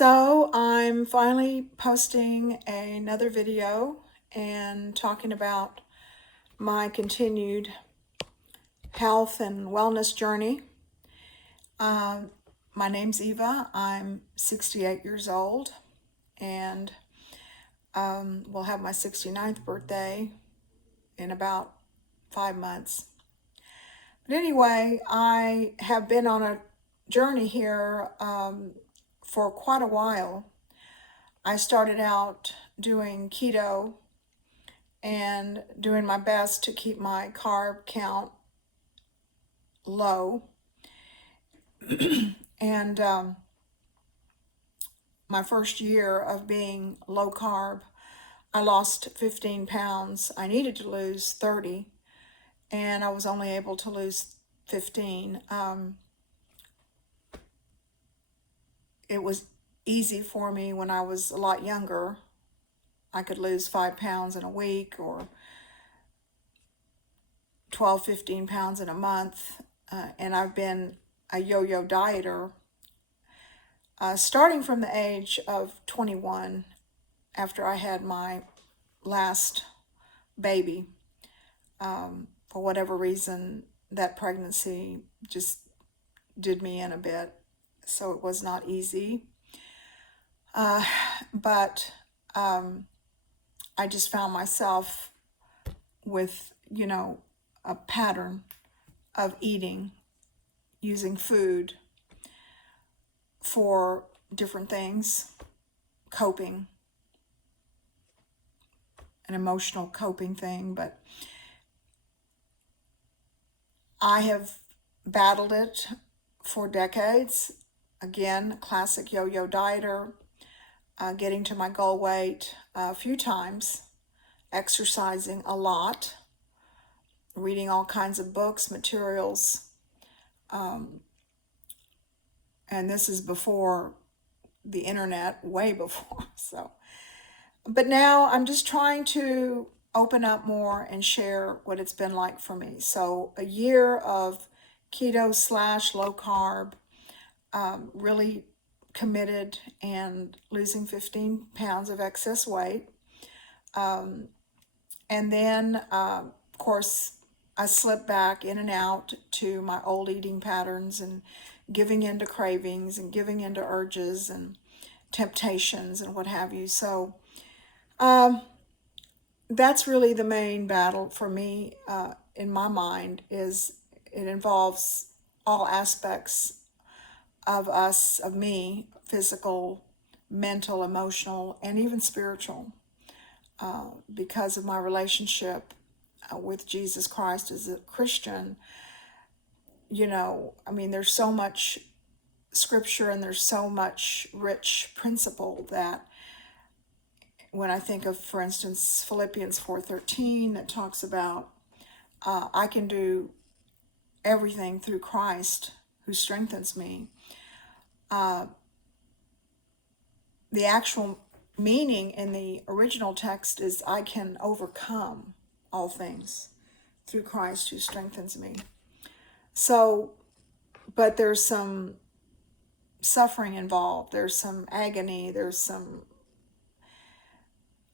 So I'm finally posting another video and talking about my continued health and wellness journey. My name's Eva. I'm 68 years old and will have my 69th birthday in about 5 months. But anyway, I have been on a journey here for quite a while. I started out doing keto and doing my best to keep my carb count low. And my first year of being low carb, I lost 15 pounds. I needed to lose 30, and I was only able to lose 15. It was easy for me when I was a lot younger. I could lose 5 pounds in a week or 12, 15 pounds in a month. And I've been a yo-yo dieter starting from the age of 21 after I had my last baby. For whatever reason, that pregnancy just did me in a bit. So it was not easy. But I just found myself with, a pattern of eating, using food for different things, coping, an emotional coping thing. But I have battled it for decades. Again, classic yo-yo dieter, getting to my goal weight a few times, exercising a lot, reading all kinds of books, materials, and this is before the internet, way before. But now I'm just trying to open up more and share what it's been like for me. So a year of keto / low carb, really committed and losing 15 pounds of excess weight. And then, of course, I slipped back in and out to my old eating patterns and giving into cravings and giving into urges and temptations and what have you. So that's really the main battle for me in my mind. Is it involves all aspects of us, of me, physical, mental, emotional, and even spiritual, because of my relationship with Jesus Christ as a Christian. There's so much scripture and there's so much rich principle that when I think of, for instance, Philippians 4:13, that talks about I can do everything through Christ who strengthens me. The actual meaning in the original text is I can overcome all things through Christ who strengthens me. So, but there's some suffering involved. There's some agony. There's some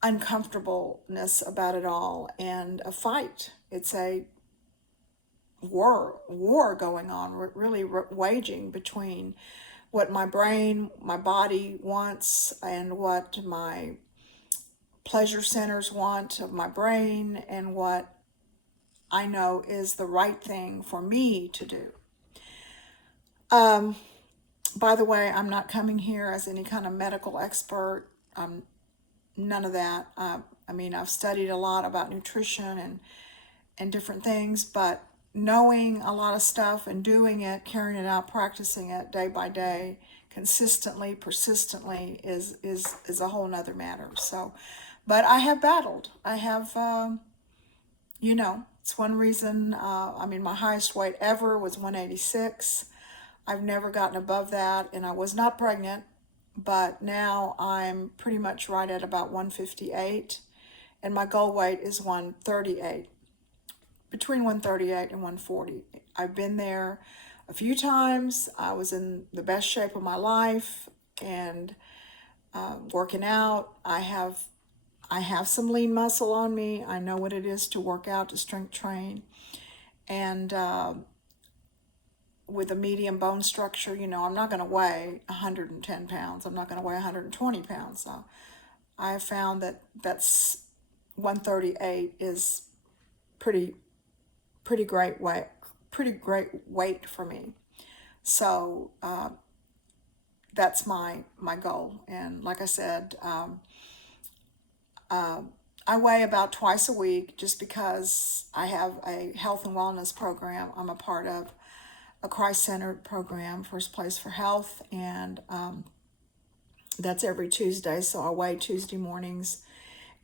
uncomfortableness about it all, and a fight. It's a war going on, really waging between what my brain, my body wants and what my pleasure centers want of my brain and what I know is the right thing for me to do. By the way, I'm not coming here as any kind of medical expert. None of that. I've studied a lot about nutrition and different things, but knowing a lot of stuff and doing it, carrying it out, practicing it day by day, consistently, persistently is a whole nother matter. So, but I have battled. I have, it's one reason, my highest weight ever was 186. I've never gotten above that, and I was not pregnant, but now I'm pretty much right at about 158, and my goal weight is 138, between 138 and 140. I've been there a few times. I was in the best shape of my life. and working out. I have some lean muscle on me. I know what it is to work out, to strength train, and with a medium bone structure, I'm not going to weigh 110 pounds. I'm not going to weigh 120 pounds. So I have found that's 138 is pretty great weight for me. So that's my goal. And like I said, I weigh about twice a week just because I have a health and wellness program I'm a part of, a Christ-centered program, First Place for Health, and that's every Tuesday. So I weigh Tuesday mornings,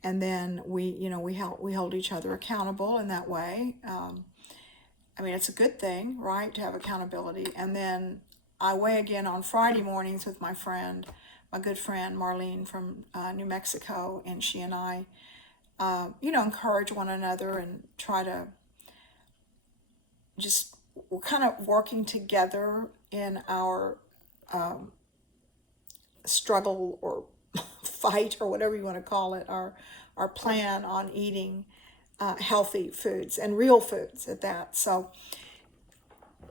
and then we hold each other accountable in that way. I mean, it's a good thing, right, to have accountability. And then I weigh again on Friday mornings with my good friend Marlene from New Mexico, and she and I, encourage one another and try to we're kind of working together in our struggle or fight or whatever you want to call it, our plan on eating healthy foods and real foods at that. So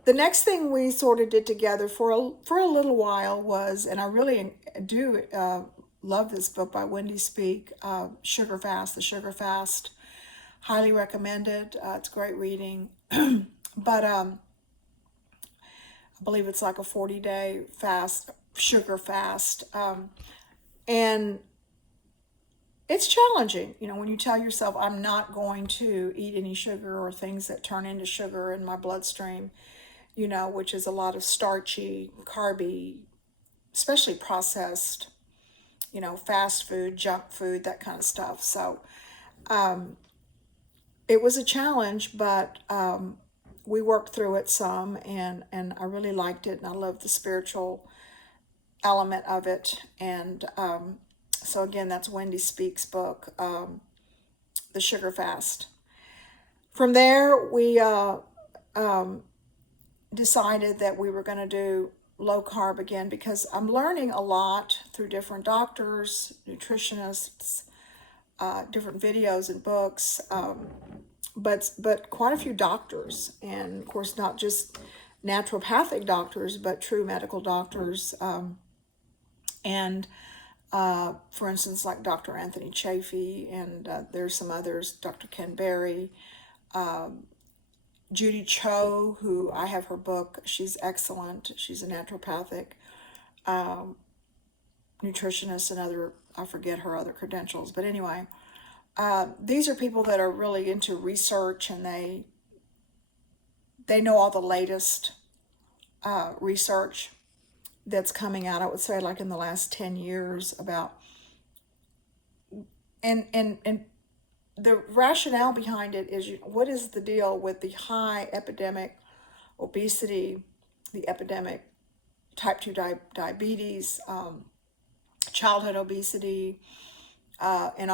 the next thing we sort of did together for a little while was, and I really do love this book by Wendy Speak, Sugar Fast, The Sugar Fast. Highly recommended. It's great reading. But I believe it's like a 40-day fast, sugar fast. And it's challenging, when you tell yourself, I'm not going to eat any sugar or things that turn into sugar in my bloodstream, which is a lot of starchy, carby, especially processed, fast food, junk food, that kind of stuff. So it was a challenge, but we worked through it some, and I really liked it, and I loved the spiritual element of it. And so again, that's Wendy Speak's book, The Sugar Fast. From there, we decided that we were going to do low carb again, because I'm learning a lot through different doctors, nutritionists, different videos and books, but quite a few doctors, and of course not just naturopathic doctors, but true medical doctors, and for instance, like Dr. Anthony Chaffee, and there's some others, Dr. Ken Berry, Judy Cho, who I have her book. She's excellent. She's a naturopathic nutritionist, and I forget her other credentials, but anyway, these are people that are really into research, and they know all the latest research that's coming out, I would say, like in the last 10 years about, and the rationale behind it is, what is the deal with the high epidemic obesity, the epidemic type 2 diabetes, childhood obesity, and